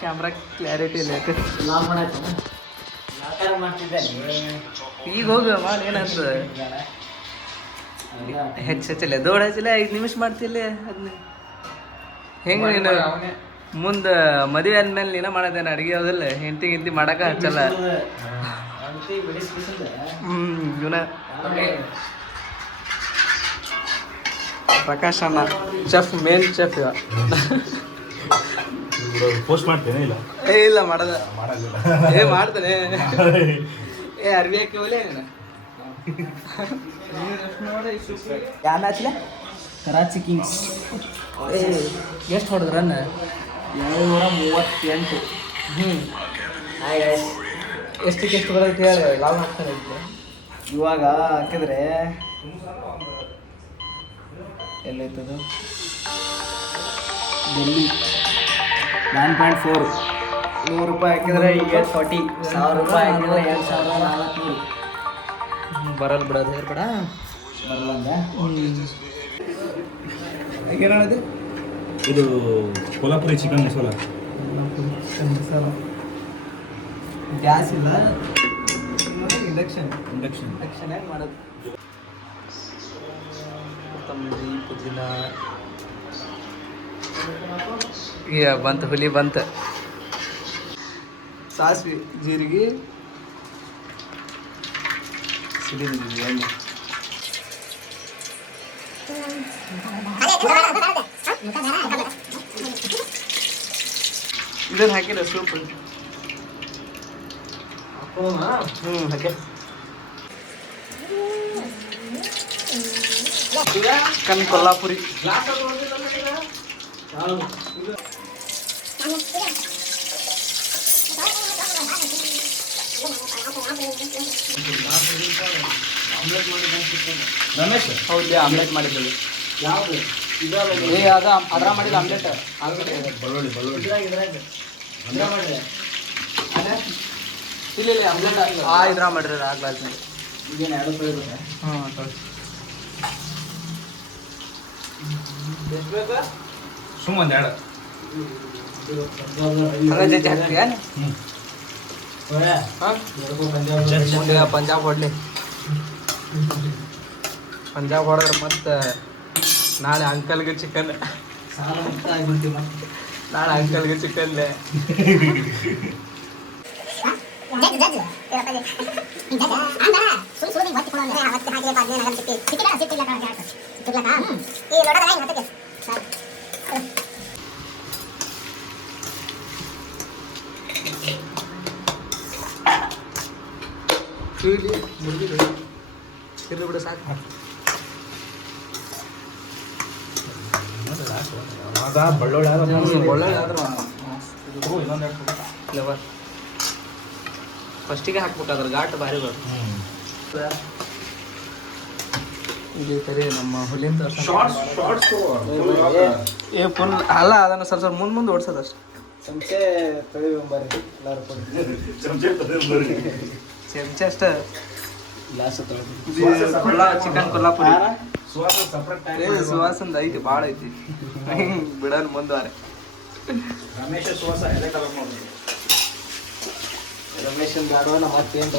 Camera clarity ಇಲ್ಲ ಯಾಕೆ ಈಗ ಹೋಗ ಮಾಡಿ ಏನಾಗ್ತದೆ ಹೆಚ್ಚಿಲ್ಲ ದೌಡ್ ಹಚ್ಚಿಲ್ಲ 5 ನಿಮಿಷ ಮಾಡ್ತಿಲ್ಲ ಅದನ್ನ ಹೆಂಗೆ ನೀನು ಮುಂದೆ ಮದುವೆ ಆದ್ಮೇಲೆ ನೀನ ಮಾಡೋದೇನು ಅಡುಗೆ ಯಾವುದಿಲ್ಲ ಹೆಂಡತಿ ಮಾಡಕ್ಕೆ ಹಚ್ಚಲ್ಲ ಇವನ ಪ್ರಕಾಶ್ ಅಣ್ಣ ಚೆಫ್ ಮೇನ್ ಚೆಫ್ ಇವ ಪೋಸ್ಟ್ ಮಾಡ್ತೇನೆ ಇಲ್ಲ ಇಲ್ಲ ಮಾಡೋದ ಮಾಡ್ತಾನೆ ಅರ್ವಿ ಹಾಕಿ ಹೋಲೆ ಯಾನ್ ಹಚ್ಚಲೆ ಕರಾಚಿ ಕಿಂಗ್ಸ್ ಎಷ್ಟು ಹೊಡೆದು ರನ್ 738 ಎಷ್ಟು ಬರೋದು ಹೇಳಿ ಲಾಭ ಹಾಕ್ತಾನೆ ಇವಾಗ ಹಾಕಿದ್ರೆ ಎಲ್ಲೈತದು ಡೆಲ್ಲಿ 9.4 100 ರೂಪಾಯಿ ಹಾಕಿದ್ರೆ 840 1000 ರೂಪಾಯಿ ಹಾಕಿದ್ರೆ 2400 ಬರಲ್ಲ ಬಿಡೋದು ಬೇಡ ಬರಲ್ಲ ಏನಿದೆ ಇದು ಕೊಲ್ಹಾಪುರಿ ಚಿಕನ್ ಮಸಾಲ ಗ್ಯಾಸ್ ಇಲ್ಲ ಇಂಡಕ್ಷನ್ ಯಾಕೆ ಮಾಡೋದು ಕೊತ್ತಂಬರಿ ಪುದೀನ ಈಗ ಬಂತು ಹುಲಿ ಬಂತು ಸಾಸಿವೆ ಜೀರಿಗೆ ಸಿಡಿದಿದ್ದೀವಿ ಎಣ್ಣೆ ಇದನ್ನು ಹಾಕಿಲ್ಲ ಸೂಪ್ ಹಾಗೆ ಚಿಕನ್ ಕೊಲ್ಹಾಪುರಿ ರಮೇಶ್ ಹೌದು ಆಮ್ಲೆಟ್ ಮಾಡಿದ್ದಳು ಯಾವುದು ಅದ್ರ ಮಾಡಿದ ಆಮ್ಲೆಟ್ ಬೆಳ್ಳುಳ್ಳಿ ಇಲ್ಲ ಆಮ್ಲೆಟ್ ಇದ್ರ ಮಾಡಿದ್ರೆ ಆಗ್ಲಾರ್ದು ಈಗೇನು 2 ರೂಪಾಯಿ ಇರುತ್ತೆ ಎಷ್ಟು ಬೇಕಾ ಸುಮ್ಮನೆ 2 ಪಂಜಾಬ್ ಹೊಡ್ಲಿ ಪಂಜಾಬ್ ಹೊಡೆದ್ರೆ ಮತ್ತೆ ನಾಳೆ ಅಂಕಲ್ಗೆ ಚಿಕನ್ ನಾಳೆ ಅಂಕಲ್ಗೆ ಚಿಕನ್ ಇರ್ಲಿ ಬಿಡು ಸಾಕು ಬೆಳ್ಳುಳ್ಳಿ ಒಳ್ಳೆ ಆದ್ರೂ ಫ್ಲೇವರ್ ಫಸ್ಟಿಗೆ ಹಾಕ್ಬೇಕಾದ್ರೆ ಘಾಟ್ ಭಾರಿ ಬರ್ತದೆ ಇಲ್ಲಿ ಸರಿ ನಮ್ಮ ಹುಲಿಂದ ಫುಲ್ ಅಲ್ಲ ಅದನ್ನು ಸ್ವಲ್ಪ ಮುಂದೆ ಓಡಿಸೋದು ಅಷ್ಟೇ ಚಮಚೆ ತೊಳಿಬಂಬರಿ ಎಲ್ಲರೂ ಚಮಚೆ ಅಷ್ಟೇ ಚಿಕನ್ ಕೊಲ್ಹಾಪುರಿ ಸುವಾಸಂದ ಐತಿ ಭಾಳ ಐತಿ ಬಿಡೋಣ ಮುಂದುವರೆ ರಮೇಶ ಸುವಾಸ ಎಲ್ಲ ಕಲರ್ ಮಾಡಿ ರಮೇಶನ್ ಗಾಡೋಣ ಮತ್ತೇನ್ರ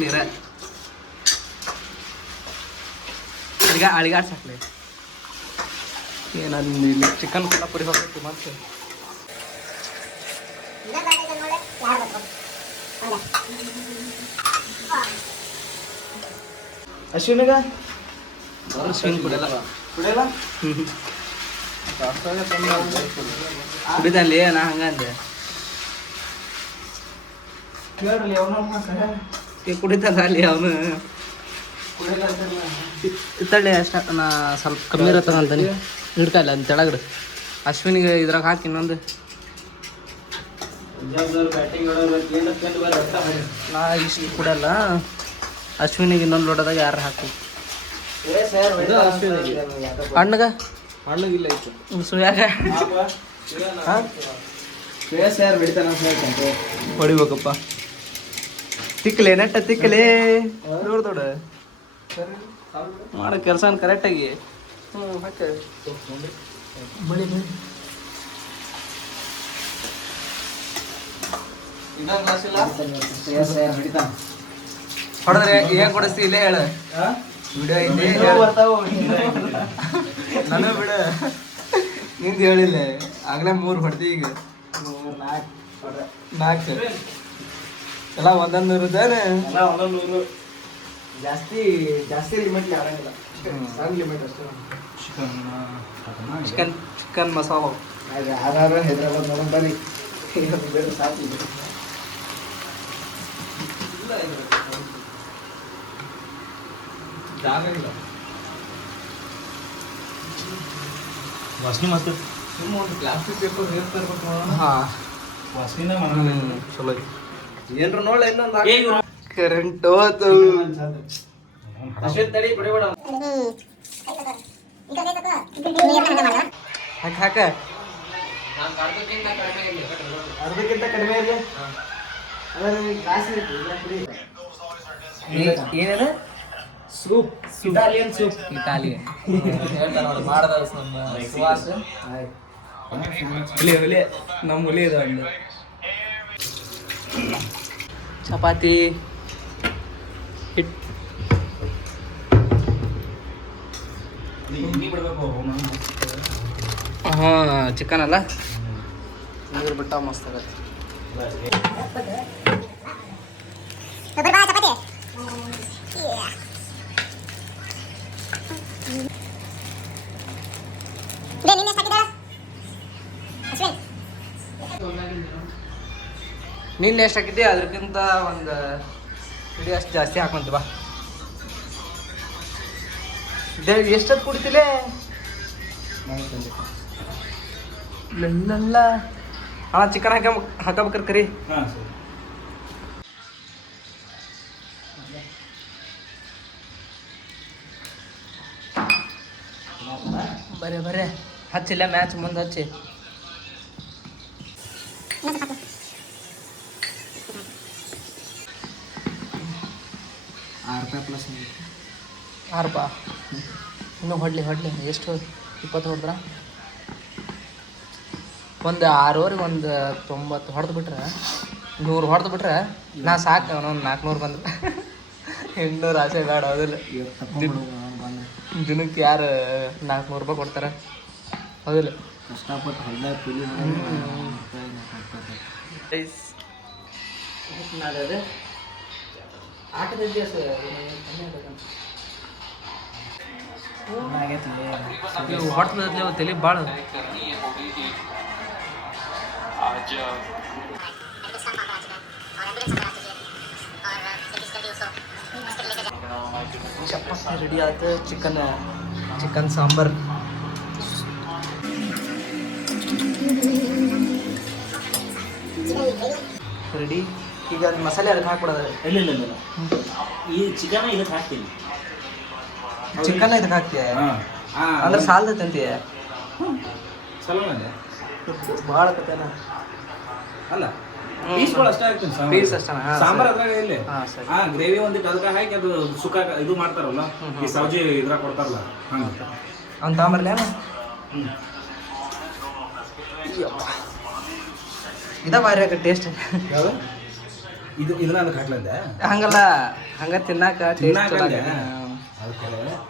ನೀರ ಅಳಿಗಾಡ್ ಸಾಕ್ಲಿ ಏನಂದು ಇಲ್ಲಿ ಚಿಕನ್ ಕೊಲ್ಹಾಪುರಿ ಹೋಗ್ಬೇಕು ಮತ್ತೆ ಅಶ್ವಿನಿಗ ಅಶ್ವಿನ್ ಕುಡಿಯಲ್ಲ ಕುಡಿದಲ್ಲಿ ನಾ ಹಂಗಂದೆ ಕುಡಿತಲ್ಲ ಅಲ್ಲಿ ಅವನು ಇತ್ತಳ್ಳಿ ಅಷ್ಟ ನಾ ಸ್ವಲ್ಪ ಕಮ್ಮಿ ಇರತ್ತ ಅಂತಾನೆ ಹಿಡ್ಕಲ್ಲ ಅಂತ ತೆಳಗಡೆ ಅಶ್ವಿನಿಗೆ ಇದ್ರಾಗ ಹಾಕಿ ಇನ್ನೊಂದು ನಾ ಇಷ್ಟು ಕುಡಲ್ಲ ಅಶ್ವಿನಿಗೆ ಇನ್ನೊಂದು ಲೋಟದಾಗ ಯಾರು ಹಾಕು ಹಣ್ಣಗ ಹಣ್ಣಗಿಲ್ಲ ಇತ್ತು ಸುಯಾಗ ಶ್ರೇಯಸ್ ಯಾರು ಬಿಡ್ತಾನೆ ಅಂತ ಹೇಳ್ತಂತೆ. ಹೊಡಿಬೇಕಪ್ಪ. ತಿಕ್ಕಲೆ ನೆಟ್ಟ ತಿಕ್ಕಲೆ ದೊಡ್ಡ ದೊಡ್ಡ ಮಾಡೋ ಕೆಲಸ ಕರೆಕ್ಟಾಗಿ. ಹಾಕ ಬಳಿ ಬಳಿ ಇನ್ನೊಂದು ಗ್ಲಾಸ್ ಇಲ್ಲ. ಶ್ರೇಯಸ್ ಯಾರು ಬಿಡ್ತಾನೆ ಹೊಡೆದ್ರೆ ಏನ್ ಕೊಡಿಸ್ತಿ ಇಲ್ಲೇ ಹೇಳ. ವಿಡಿಯೋ ಐತಿ ನಾನು ಬಿಡ. ನಿಂದು ಹೇಳಿಲ್ಲ ಆಗ್ಲೇ 3 ಹೊಡ್ತಿ. ಈಗ 4 ಎಲ್ಲ ಒಂದೊಂದು ಇರುತ್ತಾನೆ. ಎಲ್ಲ 100 ಜಾಸ್ತಿ ಜಾಸ್ತಿ ಲಿಮಿಟ್ ಆಗಂಗಿಲ್ಲ. ಸಣ್ಣ ಲಿಮಿಟ್ ಅಷ್ಟೇ. ಚಿಕನ್ ಮಸಾಲ ಯಾರು ಹೈದ್ರಾಬಾದ್ ನೋಡೋಣ ಬನ್ನಿ. ಬೇರೆ ಸಾಕು ಇದೆ. ಜಾಗ ಇಲ್ಲ. ವಾಸನೆ ಮಸ್ತ್. ಸುಮ್ಮ ಒಂದು ಪ್ಲಾಸ್ಟಿಕ್ ಪೇಪರ್ ಹೇರ್ ತರ್ಬೇಕು ನೋಡೋಣ. ವಾಸನೆ ಚಲೋ ಐತಿ. ಏನ್ರ ನೋಡ್ಲ ಇನ್ನೊಂದು ಕರೆಂಟ್ ಹೋತು. ತಡಿ ಬಿಡಬೇಡ. ಹಾಕ ಹಾಕ. ಅರ್ಧಕ್ಕಿಂತ ಕಡಿಮೆ ಇರಲಿ. ಏನೇನ ಸೂಪ್, ಇಟಾಲಿಯನ್ ಸೂಪ್. ಇಟಾಲಿಯನ್ ಹೇಳ್ತಾರ ನೋಡಿ ಮಾಡ್ದ ನಮ್ಮ ಸುವಾಸ. ಹುಲಿ ನಮ್ಮ ಹುಲಿ ಇದೆ ಒಂದು. ಚಪಾತಿ ಹಿಟ್ಟು ಹಾಂ ಚಿಕನ್ ಅಲ್ಲ ನೀರು ಬಿಟ್ಟ ಮಸ್ತ್ ಆಗತ್ತೆ. ನಿನ್ನೆ ಎಷ್ಟು ಹಾಕಿದ್ದೆ ಅದಕ್ಕಿಂತ ಒಂದು ಹಿಡಿ ಅಷ್ಟು ಜಾಸ್ತಿ ಹಾಕೊಂತೀವ. ಎಷ್ಟೊತ್ತು ಕುಡಿತಿಲೇ ಇಲ್ಲ ಅಣ್ಣ ಚಿಕನ್ ಹಾಕಬೇಕಾರೆ ಕರಿ. ಬರೇ ಹಚ್ಚಿಲ್ಲ ಮ್ಯಾಚ್ ಮುಂದೆ ಹಚ್ಚಿ. ₹6 ಇನ್ನೂ ಹೊಡ್ಲಿ ಎಷ್ಟು 20 ಹೊಡೆದ್ರ ಒಂದು 6 ಒಂದು 90 ಹೊಡೆದು ಬಿಟ್ರೆ 100 ಹೊಡೆದು ಬಿಟ್ರೆ ನಾ ಸಾಕು. ಒಂದು 400 ಬಂದ್ರೆ 800 ಆಸೆ ಬೇಡ. ಹೌದಿಲ್ಲ ದಿನಕ್ಕೆ ಯಾರು ₹400 ಕೊಡ್ತಾರೆ? ಹೌದಿಲ್ಲ ಕಷ್ಟಪಟ್ಟು ಆಟದ ಇತಿಹಾಸ ಹೊಡ್ತದಲ್ಲಿ ತಲೆ ಭಾಳ. ಚಪಾತಿ ರೆಡಿ ಆಯ್ತು. Chicken sambar ready. ಈಗ ಅದು ಮಸಾಲೆ ಅದಕ್ಕೆ ಹಾಕ್ಬಿಡೋದು. ಇಲ್ಲ ಈ ಚಿಕನ್ ಇದಕ್ಕೆ ಹಾಕ್ತೀನಿ. ಚಿಕನ್ ಇದಕ್ಕೆ ಹಾಕ್ತೀಯ ಅಂದ್ರೆ ಸಾಲದ ಅಂತೀಯ. ಭಾಳ ಕತೆನ ಅಲ್ಲ ಪೀಸ್ಗಳು ಅಷ್ಟೇ ಹಾಕ್ತೀನಿ. ಪೀಸ್ ಅಷ್ಟೇ ಸಾಂಬಾರ್ ಅದ್ರಾಗ ಇಲ್ಲಿ ಗ್ರೇವಿ ಒಂದಿಟ್ಟು ಅದಕ್ಕೆ ಹಾಕಿ ಅದು ಸುಕ್ಕ ಇದು ಮಾಡ್ತಾರಲ್ಲ ಈ ಸೌಜಿ ಇದ್ರಾಗ ಕೊಡ್ತಾರಲ್ಲ ಹಂಗೆ ಅವ್ನು ತಾಂಬರ್ಲಿ ಅಣ್ಣ. ಇದ ಭಾರಿ ಆಗ ಟೇಸ್ಟ್. ಯಾವುದು ಇದನ್ನ ಅದಕ್ಕೆ ಹಾಕ್ಲಂದೆ ಹಂಗಲ್ಲ ಹಂಗ ತಿನ್ನಾಕ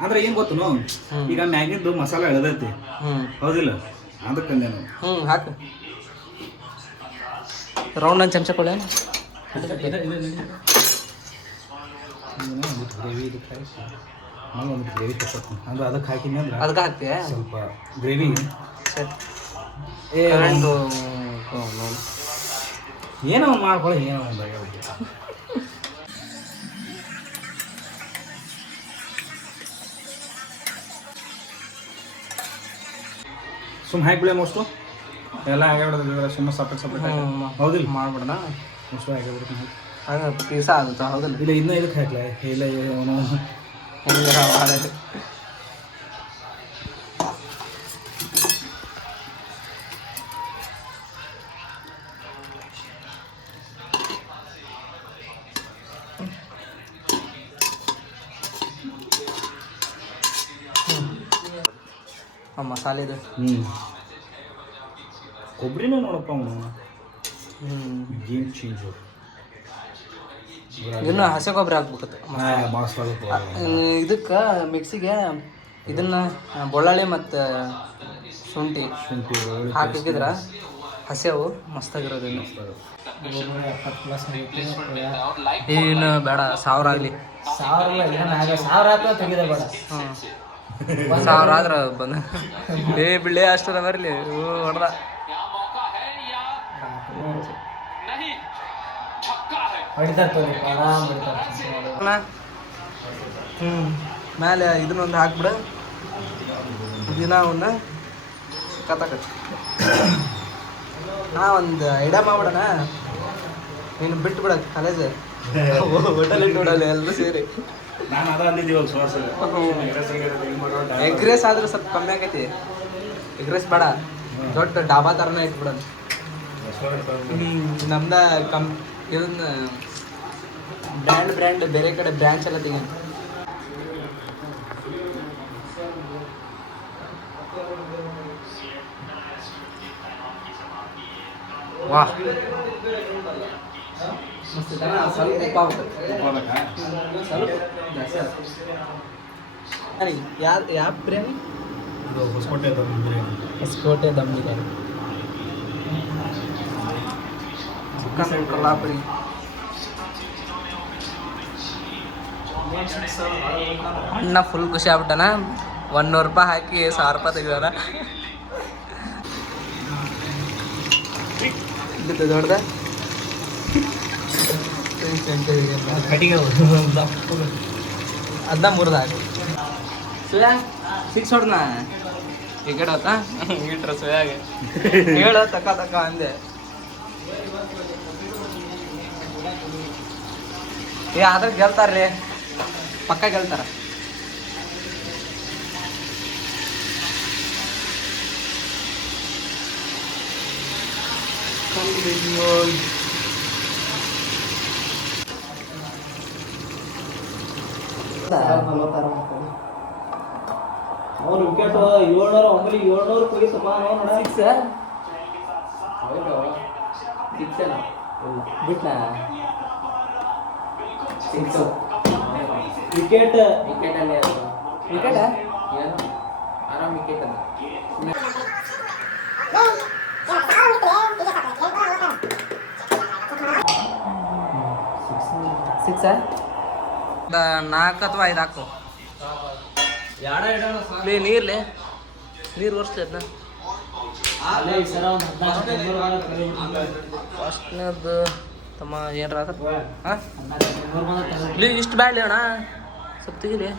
ಅಂದ್ರೆ ಏನ್ ಗೊತ್ತು ಈಗ ಮ್ಯಾಗಿದ್ದು ಮಸಾಲ ಎಳ್ದೈತಿ. ಹೌದಿಲ್ಲ ಅದಕ್ಕೆ ಹಾಕು. ರೌಂಡ್ ಒಂದು ಚಮಚ ಕೊಡ. ಗ್ರೇವಿ ಅಂದ್ರೆ ಅದಕ್ಕೆ ಹಾಕಿನಿ ಅಂದ್ರೆ ಅದಕ್ಕೆ ಹಾಕ್ತೀಯ ಸ್ವಲ್ಪ ಗ್ರೇವಿ. ಏನೋ ಒಂದು ಮಾಡ್ಕೊಳ್ಳಿ. ಏನೋ ಒಂದು ಸುಮ್ಮ ಹಾಕಿಬಿಳೆ ಮೋಸ್ಟು ಎಲ್ಲ ಹಾಗೆ ಸುಮ್ಮ ಸಪ್ರೇಟ್ ಹೌದಿಲ್ಲ ಮಾಡ್ಬಿಡೋಣ. ಮೋಸ್ಟು ಹಾಗೆ ಬಿಡ್ತೀನಿ. ಹಾಗೆ ಪೀಸ ಆಗುತ್ತೆ. ಹೌದಿಲ್ಲ ಇಲ್ಲ ಇನ್ನೂ ಇದಕ್ಕೆ ಹಾಕ್ಲ ಇಲ್ಲ ಹೆಂಗೆ ಮಸಾಲೆದು. ಕೊಬ್ಬರಿನೇ ನೋಡಪ್ಪ ಅವನು ಗೇಮ್ ಚೇಂಜರ್. ಇನ್ನು ಹಸಿ ಕೊಬ್ಬರಿ ಹಾಕ್ಬೇಕತ್ತು ಇದಕ್ಕೆ ಮಿಕ್ಸಿಗೆ ಇದನ್ನ ಬೆಳ್ಳುಳ್ಳಿ ಮತ್ತು ಶುಂಠಿ ಹಾಕಿದ್ರೆ ಹಸಿವು ಮಸ್ತಾಗಿರೋದಿಲ್ಲ. ಏನು ಬೇಡ 1000 ಆಗಲಿ 1000 ತೆಗಿದೆ ಬೇಡ. ಹ್ಞೂ 1000 ಆದ್ರೆ ಬಂದ ಬಿಳಿ ಅಷ್ಟರ ಬರಲಿ ಹೊಡೆದ. ಮೇಲೆ ಇದನ್ನೊಂದು ಹಾಕ್ಬಿಡ ದಿನ ಅವನ್ನ ಕತ್ತಾಕತ್ತಿ. ಒಂದು ಐಡಿಯಾ ಮಾಡ್ಬಿಡಣ, ನೀನು ಬಿಟ್ಟು ಬಿಡ ಕಾಲೇಜ್ ಹೋಟೆಲ್ ಇಟ್ಬಿಡಲ್ಲ ಎಲ್ಲರೂ ಸೇರಿ. ಎಗ್ ರೈಸ್ ಆದ್ರೆ ಸ್ವಲ್ಪ ಕಮ್ಮಿ ಆಗೈತಿ. ಎಗ್ ರೈಸ್ ಬೇಡ, ದೊಡ್ಡ ಡಾಬಾ ಥರನೇ ಇಟ್ಬಿಡೋಣ. ನಮ್ದ ಇದನ್ನ ಬ್ರ್ಯಾಂಡ್ ಬೇರೆ ಕಡೆ ಬ್ರಾಂಚ್ ಎಲ್ಲ ತೆಗಿ. ವಾ ಸ್ವಲ್ಪ ಯಾವ ಬಿರಿಯಾನಿ? ಹೊಸಕೋಟೆ ದಮ್ ಬಿರಿಯಾನಿ, ಚಿಕನ್ ಕೊಲ್ಲಾಪುರಿ. ಅಣ್ಣ ಫುಲ್ ಖುಷಿ ಆಗ್ಬಿಟ್ಟನ. 100 ರೂಪಾಯಿ ಹಾಕಿ 1000 ರೂಪಾಯಿ ತೆಗಿದಾರ. ದೊಡ್ಡದ ಅದ ಮುರಿದಾಗ ಸೋಯಾ 6 ಹೊಡ್ನ ಈ ಕಡೆ ಹೋತಾ ಇಟ್ರ ಸೋಯಾಗೆ ಹೇಳ ತಕ್ಕ ಅಂದೆ. ಆದ್ರೆ ಗೆಲ್ತಾರ್ರಿ, ಪಕ್ಕ ಗೆಲ್ತಾರ. ಅವ್ರು ವಿಕೆಟ್ 700 ಒಮ್ಮಲಿ 700 ಕೊಯ್ಸಪ್ಪ ನೋಡ. 6 ಬಿಟ್ಟ 6 ವಿಕೆಟ್ ವಿಕೆಟಲ್ಲಿ ವಿಕೆಟ್ ಏನು ಆರಾಮ್ ವಿಕೆಟ್ ಅದ. 6 4 ಅಥವಾ 5 ಹಾಕು. ನೀರು ಒರೆಸ್ಲಿ ಅದನ್ನ. ಫಸ್ಟ್ನೇದು ತಮ್ಮ ಏನ್ರ ಹಾಂ ಇಲ್ಲಿ ಇಷ್ಟು ಬ್ಯಾಡ್ಲಿ ಅಣ್ಣ, ಸ್ವಲ್ಪ ತೆಗಿಲಿ.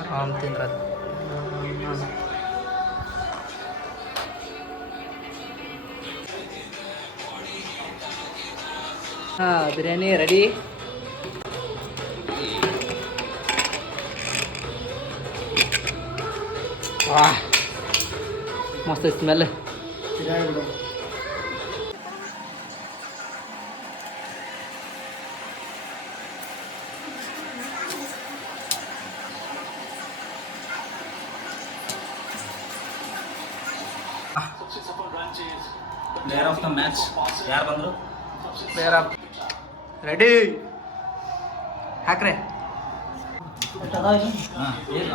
ಆರಾಮ್ ತಿನ್ರ. ಬಿರಿಯಾನಿ ರೆಡಿ. ಮಸ್ತ್ smell. Player of the match ಯಾರು ಬಂದರು? ಪ್ಲೇಯರ್ ಆಫ್ ರೆಡಿ ಹಾಕ್ರೆ. ಹಾಂ ಏನು